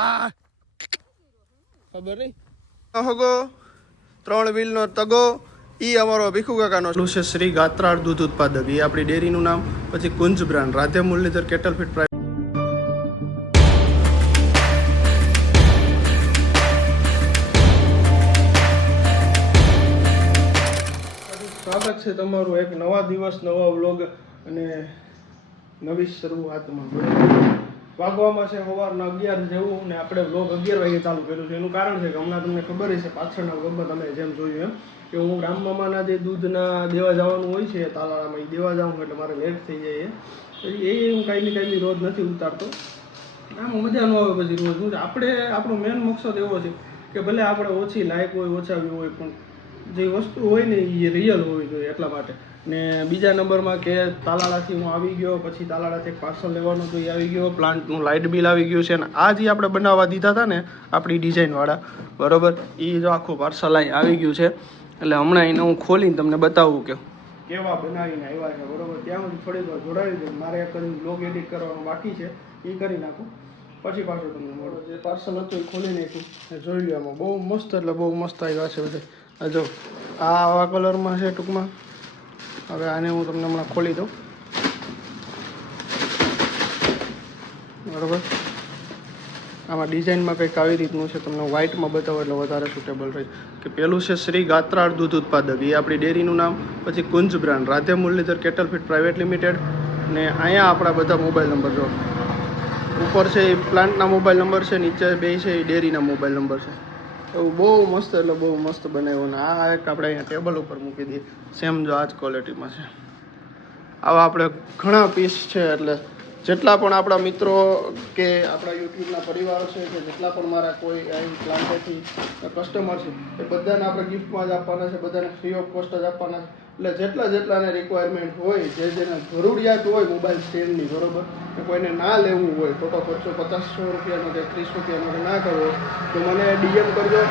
આ ખબર નહીં હગો 3 વ્હીલનો તગો ઈ અમારો ભીખુ કાકાનો છે શ્રી ગાત્રાળ દૂધ ઉત્પાદક. એ આપણી ડેરીનું નામ. પછી Kunj brand Radhe Murlidhar cattle feed private. સ્વાગત છે તમારું એક નવા દિવસ નવા વ્લોગ અને નવી શરૂઆતમાં. વાગવામાં છે સવારના 11 જેવું ને આપણે વ્લોગ 11 વાગે ચાલુ કર્યું છે. એનું કારણ છે કે હમણાં તમને ખબર છે પાછળના વ્લોગમાં તમે જેમ જોયું એમ કે હું રામમામાના જે દૂધના દેવા જવાનું હોય છે તાલાળામાં, એ દેવા જાઉં એટલે મારે લેટ થઈ જાય એ હું કાંઈ રોજ નથી ઉતારતો. આમાં મજા ન આવે પછી રોજ. આપણે આપણો મેન મકસદ એવો છે કે ભલે આપણે ઓછી લાયક હોય ઓછા વ્યૂ હોય પણ જે વસ્તુ હોય ને એ રિયલ હોવી જોઈએ એટલા માટે. ને બીજા નંબરમાં કે તાલાળાથી હું આવી ગયો, પછી તાલાળાથી એક પાર્સલ લેવાનું તો એ આવી ગયો, પ્લાન્ટનું લાઇટ બિલ આવી ગયું છે. અને આ જે આપણે બનાવવા દીધા હતા ને આપણી ડિઝાઇનવાળા, બરાબર, એ જો આખું પાર્સલ અહીં આવી ગયું છે. એટલે હમણાં એને હું ખોલીને તમને બતાવું કે કેવા બનાવીને આવ્યા છે, બરાબર. ત્યાં હું થોડીક વાર જોડાવી દઉં, મારે એક બ્લોગ એડિટ કરવાનું બાકી છે, એ કરી નાખું પછી પાછું તમને મળો. જે પાર્સલ હતું એ ખોલી નાખ્યું, જોઈ લો. આમાં બહુ મસ્ત એટલે બહુ મસ્ત આવ્યા છે બધા. જો આ આવા કલરમાં છે ટૂંકમાં. હવે આને હું તમને હમણાં ખોલી દઉં, બરાબર. આમાં ડિઝાઇનમાં કંઈક આવી રીતનું છે, તમને વ્હાઇટમાં બતાવો એટલે વધારે સુટેબલ રહે. કે પેલું છે શ્રી ગાત્રાળ દૂધ ઉત્પાદક, એ આપણી ડેરીનું નામ. પછી Kunj brand Radhe Murlidhar cattle feed private limited. ને અહીંયા આપણા બધા મોબાઈલ નંબર જો ઉપર છે એ પ્લાન્ટના મોબાઈલ નંબર છે, નીચે બે છે એ ડેરીના મોબાઈલ નંબર છે. એવું બહુ મસ્ત એટલે બહુ મસ્ત બનાવ્યું. ને આ એક આપણે અહીંયા ટેબલ ઉપર મૂકી દઈએ, સેમ જો આ જ ક્વોલિટીમાં છે. આવા આપણે ઘણા પીસ છે. એટલે જેટલા પણ આપણા મિત્રો કે આપણા યુટ્યુબના પરિવારો છે કે જેટલા પણ મારા કોઈ અહીં પ્લાન્ટેથી કસ્ટમર છે એ બધાને આપણે ગિફ્ટમાં જ આપવાના છે, બધાને ફ્રી ઓફ કોસ્ટ જ આપવાના છે. એટલે જેટલાને રિક્વાયરમેન્ટ હોય, જેને જરૂરિયાત હોય મોબાઈલ સ્ટેન્ડની, બરાબર, કે કોઈને ના લેવું હોય, ખોટો ખર્ચો 50-100 રૂપિયાનો કે 30 રૂપિયાનો કે ના કરવો તો મને ડીએમ કરજો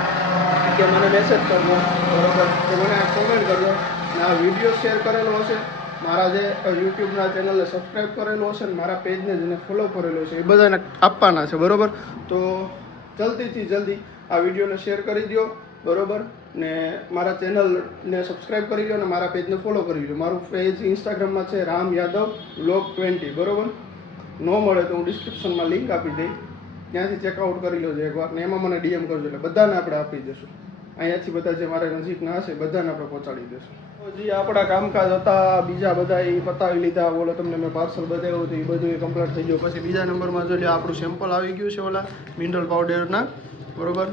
કે મને મેસેજ કરજો, બરાબર, કે મને આ કોમેન્ટ કરજો. ને આ વિડીયો શેર કરેલો હશે, મારા જે યુટ્યુબના ચેનલને સબસ્ક્રાઈબ કરેલો હશે ને મારા પેજને જેને ફોલો કરેલો છે એ બધાને આપવાના છે, બરાબર. તો જલ્દીથી જલ્દી આ વિડીયોને શેર કરી દો, બરાબર. ને મારા ચેનલને સબસ્ક્રાઈબ કરી દો અને મારા પેજને ફોલો કરી દો. મારું પેજ ઇન્સ્ટાગ્રામમાં છે રામ યાદવ વ્લોગ 20, બરાબર. ન મળે તો હું ડિસ્ક્રિપ્શનમાં લિંક આપી દઈ, ત્યાંથી ચેકઆઉટ કરી લેજો એકવાર. ને એમાં મને ડીએમ કરજો એટલે બધાને આપણે આપી દઈશું. અહીંયાથી બધા જે મારા નજીકના હશે બધાને આપણે પહોંચાડી દઈશું. જે આપણા કામકાજ હતા બીજા બધા એ પતાવી લીધા. બોલો તમને મેં પાર્સલ બતાવ્યું હતું એ બધું કમ્પ્લીટ થઈ ગયું. પછી બીજા નંબરમાં જોઈ લો આપણું સેમ્પલ આવી ગયું છે ઓલા મિનરલ પાવડરના, બરાબર.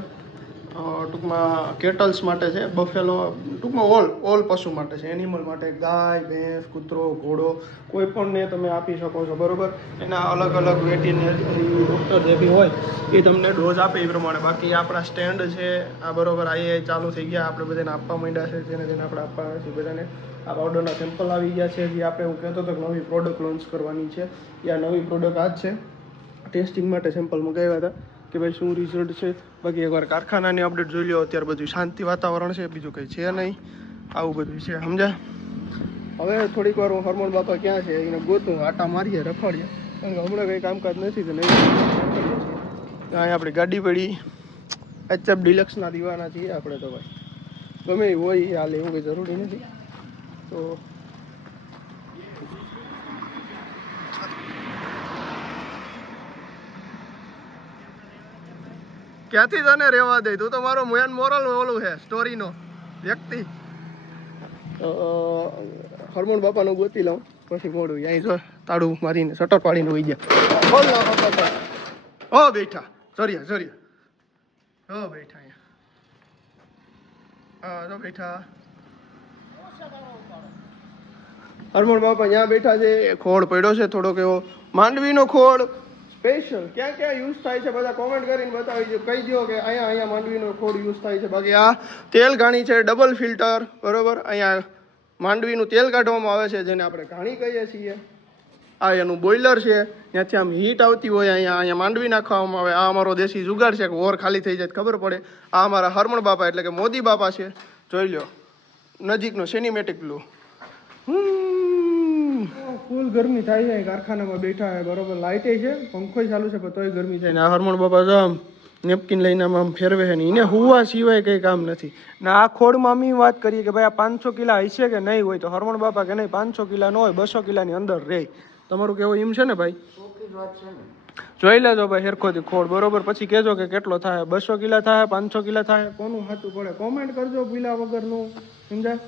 ટૂંકમાં કેટલ્સ માટે છે, બફેલો, ટૂંકમાં ઓલ પશુ માટે છે, એનિમલ માટે, ગાય, ભેંસ, કૂતરો, ઘોડો, કોઈ પણને તમે આપી શકો છો, બરાબર. એના અલગ અલગ વેટિનરી ડૉક્ટર જે બી હોય એ તમને ડોઝ આપે એ પ્રમાણે. બાકી આપણા સ્ટેન્ડ છે આ, બરાબર, આ ચાલુ થઈ ગયા, આપણે બધાને આપવા માંડ્યા છે. જેને આપણે આપવાના છે બધાને આ પાવડરના સેમ્પલ આવી ગયા છે. જે આપણે હું કહેતો હતો કે નવી પ્રોડક્ટ લોન્ચ કરવાની છે, એ આ નવી પ્રોડક્ટ આ જ છે. ટેસ્ટિંગ માટે સેમ્પલ મંગાવ્યા હતા કે ભાઈ શું રિઝલ્ટ છે. બાકી એકવાર કારખાનાની અપડેટ જોઈ લો. અત્યારે બધું શાંતિ વાતાવરણ છે, બીજું કંઈ છે નહીં, આવું બધું છે, સમજ્યા. હવે થોડીક વાર હું હરમોન બાપા ક્યાં છે એને ગોતું, આટા મારીએ, રખડીએ, કારણ કે હમણાં કંઈ કામકાજ નથી તો નહીં. અહીંયા આપણી ગાડી પડી, HF ડિલક્સના દીવાના છીએ આપણે તો ભાઈ, ગમે એ હોય એ હાલ, એવું કંઈ જરૂરી નથી. તો ક્યાંથી તને રહેવા દે, તું તો મારો મેન મોરલ ઓલું છે સ્ટોરીનો વ્યક્તિ. હરમોન બાપાનું ગોતી લઉં પછી મોડું. અહીં જો તાળું મારીને શટર પાડીને હોઈ ગયા. હો બેઠા જોરિયા હો બેઠા અહીંયા, હા તો બેઠા હરમોન બાપા ત્યાં બેઠા છે. ખોળ પડ્યો છે થોડોક એવો માંડવીનો ખોળ સ્પેશિયલ. ક્યાં ક્યાં યુઝ થાય છે બધા કોમેન્ટ કરીને બતાવી દો, કહી દો કે અહીંયા માંડવીનો ખોળ યુઝ થાય છે. બાકી આ તેલ ઘાણી છે, ડબલ ફિલ્ટર, બરાબર. અહીંયા માંડવીનું તેલ કાઢવામાં આવે છે જેને આપણે ઘાણી કહીએ છીએ. આ એનું બોઇલર છે, ત્યાંથી આમ હીટ આવતી હોય, અહીંયા માંડવી નાખવામાં આવે. આ અમારો દેશી જુગાડ છે કે ઓર ખાલી થઈ જાય ખબર પડે. આ અમારા હરમણ બાપા એટલે કે મોદી બાપા છે, જોઈ લો નજીકનો સિનેમેટિક વ્યૂ. ફૂલ ગરમી થાય છે કારખાનામાં બેઠા છે બરોબર લાઇટ છે પંખો ચાલુ છે પણ તોય ગરમી થાય ને આ હરમણ બાપા જો આમ નેપકિન લઈને આમ ફેરવે છે ને એને હુવા સિવાય કંઈ કામ નથી ને આ ખોડમાં અમે વાત કરીએ કે ભાઈ આ 500 કિલા હશે કે નહીં હોય તો હરમણ બાપા કે નહીં 500 કિલા ન હોય 200 કિલાની અંદર રહે તમારું કેવું એમ છે ને ભાઈ જોઈ લેજો ભાઈ હેરખોથી ખોડ બરોબર પછી કહેજો કે કેટલો થાય 200 કિલા થાય 500 કિલા થાય કોનું સાચું પડે કોમેન્ટ કરજો ભૂલા વગરનું સમજાય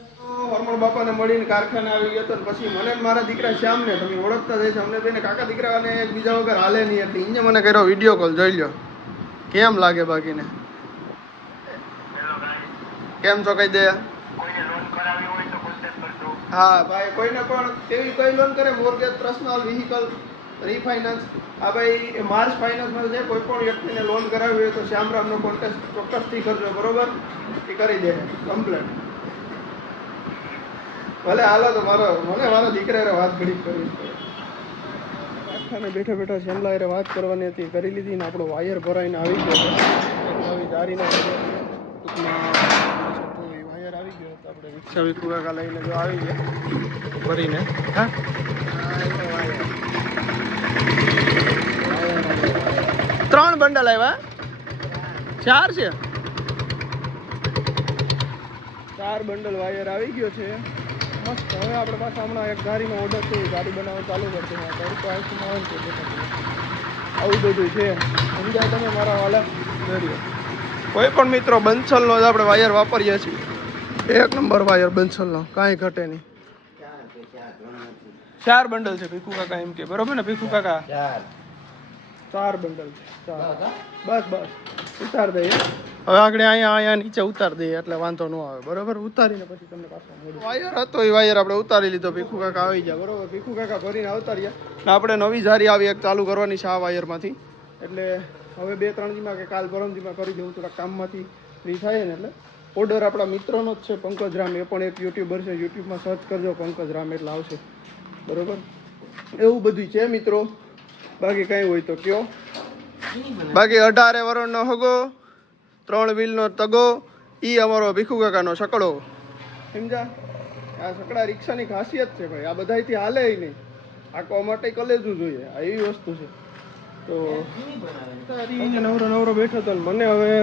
હરમણ બાપાને મળીને કારખાને આવી ગયો તો પછી મને મારા દીકરા શ્યામને તમે ઓળખતા જઈશ અમને બેને કાકા દીકરાને એકબીજા વગર હાલે નહીં એટલે ઇન્જે મને કર્યો વિડીયો કોલ જોઈ લો કેમ લાગે બાકીને કેમ છો કહી દે હા ભાઈ કોઈને પણ કેવી કઈ લોન કરે મોર્ગેજ પર્સનલ વ્હીકલ રીફાઇનાન્સ હા ભાઈ માર્ચ ફાઇનાન્સમાં છે કોઈ પણ વ્યક્તિને લોન કરાવી હોય તો શ્યામરામનો કોન્ટેક્ટ ચોક્કસથી કરજો બરોબર એ કરી દે કમ્પ્લેટ ભલે હાલો તો મને મારા દીકરા વાત ઘડી કરવી પડે બેઠા બેઠા શ્યામલા વાત કરવાની હતી કરી લીધી ને આપણો વાયર ભરાઈને આવી ગયો નવી જારીનો વાયર આવી ગયો તો આપણે રિક્ષા વિકુ કાકા લઈને જો આવી ગયા ભરીને હા 3 બંડલ આવ્યા 4 છે 4 બંડલ વાયર આવી ગયો છે મસ્ત હવે આપણે પાછા હમણાં એક ગાડીનો ઓર્ડર છે ગાડી બનાવવાનું ચાલુ કરશે આવું બધું છે સમજાય તમે મારા વાલા દરિયો કોઈ પણ મિત્રો બંસલનો જ આપણે વાયર વાપરીએ છીએ 1 નંબર વાયર બંસલનો કાંઈ ઘટે નહીં 4 બંડલ છે ભીખુ કાકા એમ કે બરોબર ને ભીખુ કાકા 4 બંડલ છે બસ ઉતાર દઈએ હવે આગળ અહીંયા નીચે ઉતાર દઈએ એટલે વાંધો ન આવે બરોબર ઉતારીને પછી તમને પાછો વાયર હતો એ વાયર આપણે ઉતારી લીધો ભીખુ કાકા આવી ગયા બરોબર ભીખુ કાકા ભરીને અવતાર્યા ને આપણે નવી જારી આવી એક ચાલુ કરવાની છે આ વાયરમાંથી એટલે હવે 2-3 દીમાં કે કાલ પરમદીમાં કરી દઉં થોડા કામમાંથી ફ્રી થાય ને એટલે ઓર્ડર આપણા મિત્રનો જ છે પંકજ રામ એ પણ એક યુટ્યુબર છે યુટ્યુબમાં સર્ચ કરજો પંકજ રામ એટલે આવશે બરોબર એવું બધું છે મિત્રો બાકી કઈ હોય તો કયો બાકી 18 વર્ષનો હગો 3 વ્હીલનો તગો ઈ અમારો ભીખુ કાકાનો સકડો સમજા આ સકડા રિક્ષાની ખાસિયત છે ભાઈ આ બધાયથી હાલે નહીં આખો માટે કલેજું જોઈએ આ એવી વસ્તુ છે તો નવરો બેઠો હતો મને હવે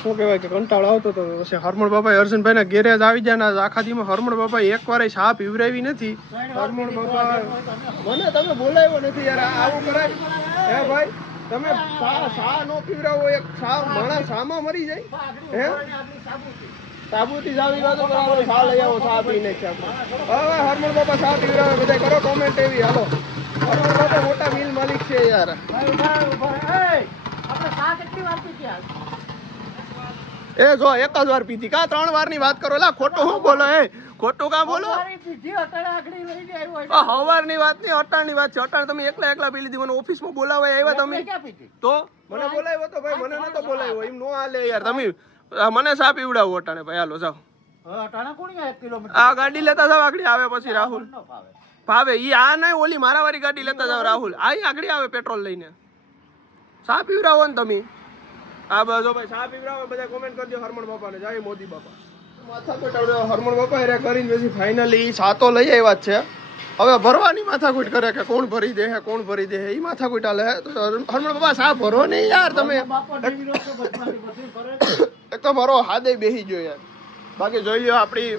શું કહેવાય કે કંટાળો આવતો હતો પછી હરમણ બાપા અર્જુનભાઈના ગેરેજ આવી જાય ને આખા દીમાં હરમણ બાપા એકવાર ચા પીવરાવી નથી હરમણ બાપા મને તમે બોલાવ્યો નથી યાર આવું કરાય હે ભાઈ તમે શા નો પીવરાવો એક શા માણસ શામાં મરી જાય હે સાબુતી જ આવી ગયો બરાબર શા લઈ આવો શા પી નાખ્યા હવે હરમણ બાપા શા પીવરાવે બધા કરો કોમેન્ટ એવી હાલો હરમણ બાપા મોટા મિલ માલિક છે યાર એ જો 1 જ વાર પીધી કા 3 વારની વાત કરો લા ખોટું હું બોલો એ ખોટું કા બોલો હવારની વાત નહીં અટાણની વાત છે અટાણ તમે એકલા પી લીધી મને ઓફિસમાં બોલાવા આવ્યા તમે તો મને બોલાવ્યો તો ભાઈ મને નતો બોલાવ્યો એમ નો હાલે યાર તમે મને સા પીવડાવો અટાણે ભાઈ હાલો જાઓ આ ગાડી લેતા જાવ આગળ આવે પછી રાહુલ ભાવે ઈ આ નહીં ઓલી મારા વાળી ગાડી લેતા જાવ રાહુલ આ આગળ આવે પેટ્રોલ લઈને સા પીવડાવો ને તમે આ બધો ભાઈ સા પીવડાવો બધા કોમેન્ટ કરજો હરમણ બાપાને જય મોદી બાપા માથાકૂટ હરમણ બાપા એરે કરીને પછી ફાઇનલી સાતો લઈ આવ્યા જ છે હવે ભરવાની માથાકૂટ કરે કે કોણ ભરી દે એ માથાકૂટ હાલે હરમણ બાપા સા ભરો ને યાર તમે એક તો મારો હાથે બેસી ગયો યાર બાકી જોઈ લ્યો આપણી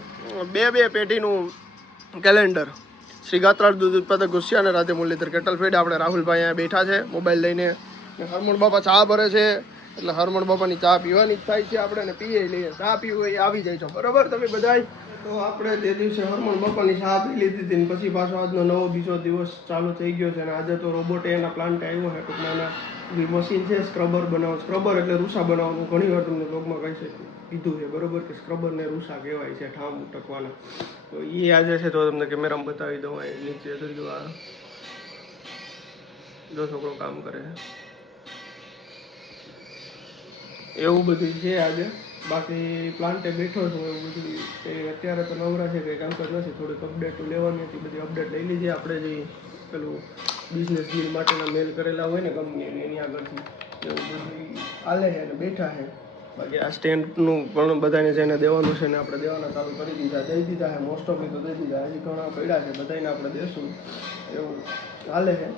2 પેઢીનું કેલેન્ડર શ્રી ગાત્રાળ દૂધ ઉત્પાદક ગુસ્સી અને રાધે મુરલીધર કેટલફેડ આપણે રાહુલભાઈ અહીંયા બેઠા છે મોબાઈલ લઈને હરમણ બાપા ચા ભરે છે એટલે હરમણ બાપાની ચા પીવાની જ થાય છે આપણે પીએ લઈએ ચા પીવું એ આવી જાય છે બરોબર તમે બધાય તો આપણે તે દિવસે હરમણ બાપાની ચા પી લીધી હતી ને પછી પાછો આજનો નવો બીજો દિવસ ચાલુ થઈ ગયો છે અને આજે તો રોબોટે એના પ્લાન્ટ આવ્યો છે ટૂંકમાં એના મશીન છે સ્ક્રબર એટલે રૂસા બનાવવાનું ઘણી વાર તમને બ્લોગમાં કહી કીધું છે બરોબર કે સ્ક્રબરને રૂસા કહેવાય છે ઠામ ટકવાના તો એ આજે છે તો તમને કેમેરામાં બતાવી દઉં નીચે જો છોકરો કામ કરે છે એવું બધું છે આજે બાકી પ્લાન્ટે બેઠો છું એવું બધું અત્યારે તો નવરા છે કંઈ કામકાજ નથી થોડીક અપડેટ લેવાની હતી બધી અપડેટ લઈ લીધી આપણે જે પેલું બિઝનેસ ડીલ માટેના મેલ કરેલા હોય ને કંપની એની આગળથી એવું બધું હાલે છે અને બેઠા છે બાકી આ સ્ટેન્ડનું પણ બધાને જેને દેવાનું છે ને આપણે દેવાના ચાલુ કરી દીધા, દઈ દીધા છે મોસ્ટ ઓફ તો દઈ દીધા, હજી ઘણા પડ્યા છે, બધાને આપણે દેશું એવું હાલે છે.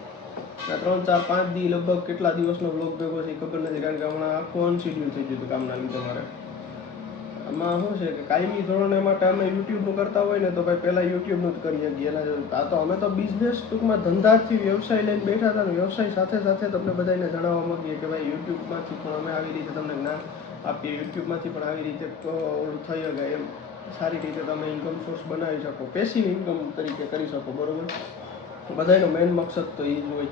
3 4 5 દી લગભગ કેટલા દિવસનો બ્લોગ ભેગો છે ખબર નથી, કારણ કે હમણાં આખું અનશેડ્યુલ થઈ ગયું હતું કામના લીધે મારે. આમાં શું છે કે કાયમી ધોરણે માટે અમે યુટ્યુબનું કરતા હોય ને તો ભાઈ પહેલાં યુટ્યુબનું જ કરીએ એના. આ તો અમે તો બિઝનેસ ટૂંકમાં ધંધાથી વ્યવસાય લઈને બેઠા હતા ને, વ્યવસાય સાથે સાથે તમને બધાને જણાવવા માંગીએ કે ભાઈ યુટ્યુબમાંથી પણ અમે આવી રીતે તમને જ્ઞાન આપીએ, યુટ્યુબમાંથી પણ આવી રીતે ઓલું થઈ શકે એમ સારી રીતે તમે ઇન્કમ સોર્સ બનાવી શકો, પેસિવ ઇન્કમ તરીકે કરી શકો, બરાબર. બધાનો મેઇન મકસદ તો એ જ હોય.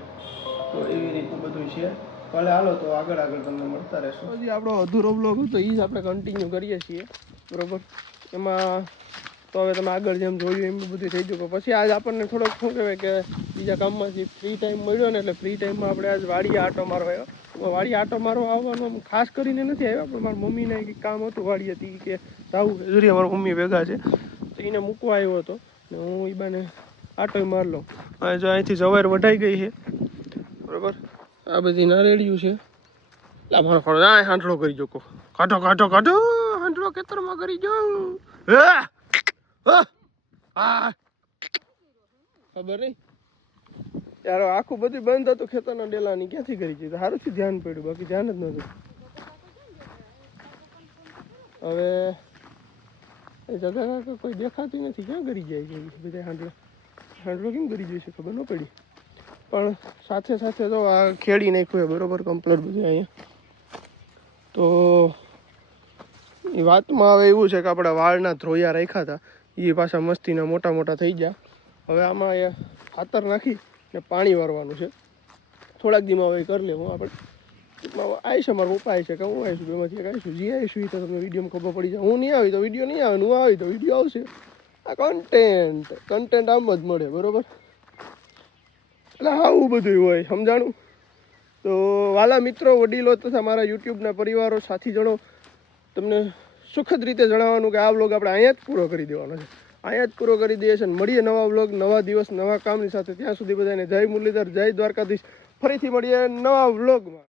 તો એવી રીતનું બધું છે. ભલે હાલો તો આગળ તમને મળતા રહેશો. હજી આપણો અધૂરો બ્લોગ હતો એ જ આપણે કન્ટિન્યુ કરીએ છીએ, બરાબર. એમાં તો હવે તમે આગળ જેમ જોયું એમ બધું થઈ ગયું. પછી આજ આપણને થોડોક શું કહેવાય કે બીજા કામમાંથી ફ્રી ટાઈમ મળ્યો ને, એટલે ફ્રી ટાઈમમાં આપણે આજ વાડીએ આટો મારવા આવ્યો. વાડીએ આટો મારવા આવવાનું ખાસ કરીને નથી આવ્યા, પણ મારા મમ્મીને કંઈક કામ હતું વાડી હતી કે તાવું જરૂરી અમારા મમ્મી ભેગા છે તો એને મૂકવા આવ્યો હતો ને હું એ બાને આટો માર લઉં. હવે જો અહીંથી જવાર વઢાઈ ગઈ છે, બરાબર. આ બધી નારેડિયું છે. મારો ફળ આ હાંડળો કરી જોકો, કાઢો કાઢો કાઢો હાંડળો ખેતરમાં કરી જાઉં. ખબર નહીં યાર, આખું બધું બંધ હતું ખેતરના ડેલાની, ક્યાંથી કરી ગયું? સારુંથી ધ્યાન પડ્યું, બાકી ધ્યાન જ નતું. હવે એ જગા કોઈ દેખાતી નથી, ક્યાં કરી જાય છે બધા હાંડળો? હાંડળો કેમ કરી જાય છે ખબર ન પડી. પણ સાથે સાથે તો આ ખેડી નાખ્યું હોય બરોબર કમ્પ્લીટ બધું અહીંયા. તો એ વાતમાં હવે એવું છે કે આપણે વાળના ધ્રોયા રાખ્યા હતા એ પાછા મસ્તીના મોટા મોટા થઈ ગયા. હવે આમાં એ ખાતર નાખી ને પાણી વારવાનું છે. થોડાક દીમાં હવે કરી લેવું આપણે. આવીશ અમારા પપ્પા આવી છે કે હું આવીશું, બેમાંથી આવીશું. જે આવીશું એ તો તમને વિડીયોમાં ખબર પડી જાય. હું નહીં આવી તો વિડીયો નહીં આવે, હું આવી તો વિડીયો આવશે. આ કન્ટેન્ટ આમ જ મળે, બરાબર. એટલે આવું બધું હોય, સમજાણું? તો વાલા મિત્રો, વડીલો તથા મારા યુટ્યુબના પરિવારો, સાથીજનો, તમને સુખદ રીતે જણાવવાનું કે આ વ્લોગ આપણે અહીંયા જ પૂરો કરી દેવાનો છે. અહીંયા જ પૂરો કરી દઈએ છીએ. મળીએ નવા વ્લોગ, નવા દિવસ, નવા કામની સાથે. ત્યાં સુધી બધાને જય મુરલીધર, જય દ્વારકાધીશ. ફરીથી મળીએ નવા વ્લોગમાં.